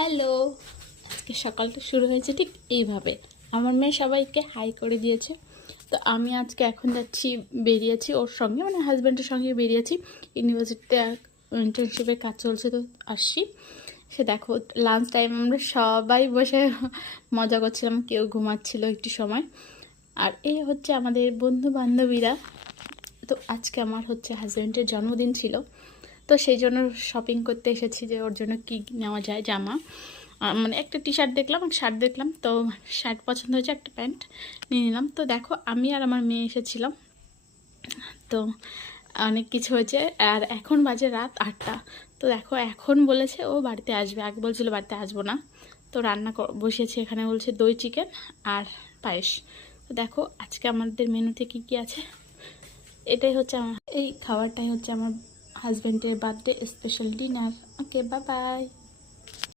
Hello, আজকে সকালটা শুরু হয়েছে ঠিক এইভাবে। আমার মেয়ে সবাইকে হাই করে দিয়েছে। তো আমি আজকে এখন যাচ্ছি, বেরিয়েছি ওর সঙ্গে, মানে হাজব্যান্ডের সঙ্গে বেরিয়েছি। ইউনিভার্সিটিতে ইন্টার্নশিপের কাজ চলছে, তো আসছি। সে দেখো, লাঞ্চ টাইম আমরা সবাই বসে মজা করছিলাম, কেউ ঘুমাচ্ছিল একটু সময়। আর এই হচ্ছে আমাদের বন্ধু বান্ধবীরা। তো আজকে আমার হচ্ছে হাজব্যান্ডের জন্মদিন ছিল, তো সেই জন্য শপিং করতে এসেছি যে ওর জন্য কী নেওয়া যায় জামা। মানে একটা টি শার্ট দেখলাম, একটা শার্ট দেখলাম, তো শার্ট পছন্দ হয়েছে, একটা প্যান্ট নিয়ে নিলাম। তো দেখো, আমি আর আমার মেয়ে এসেছিলাম, তো অনেক কিছু হয়েছে। আর এখন বাজে রাত 8টা। তো দেখো, এখন বলেছে ও বাড়িতে আসবে, আগে বলছিল বাড়িতে আসবো না। তো রান্না বসিয়েছি, এখানে বলছে দই চিকেন আর পায়েস। তো দেখো আজকে আমাদের মেনুতে কী কী আছে। এটাই হচ্ছে আমার, এই খাবারটাই হচ্ছে আমার হাজব্যান্ডের বার্থডে স্পেশাল ডিনার। ওকে, বাই বাই।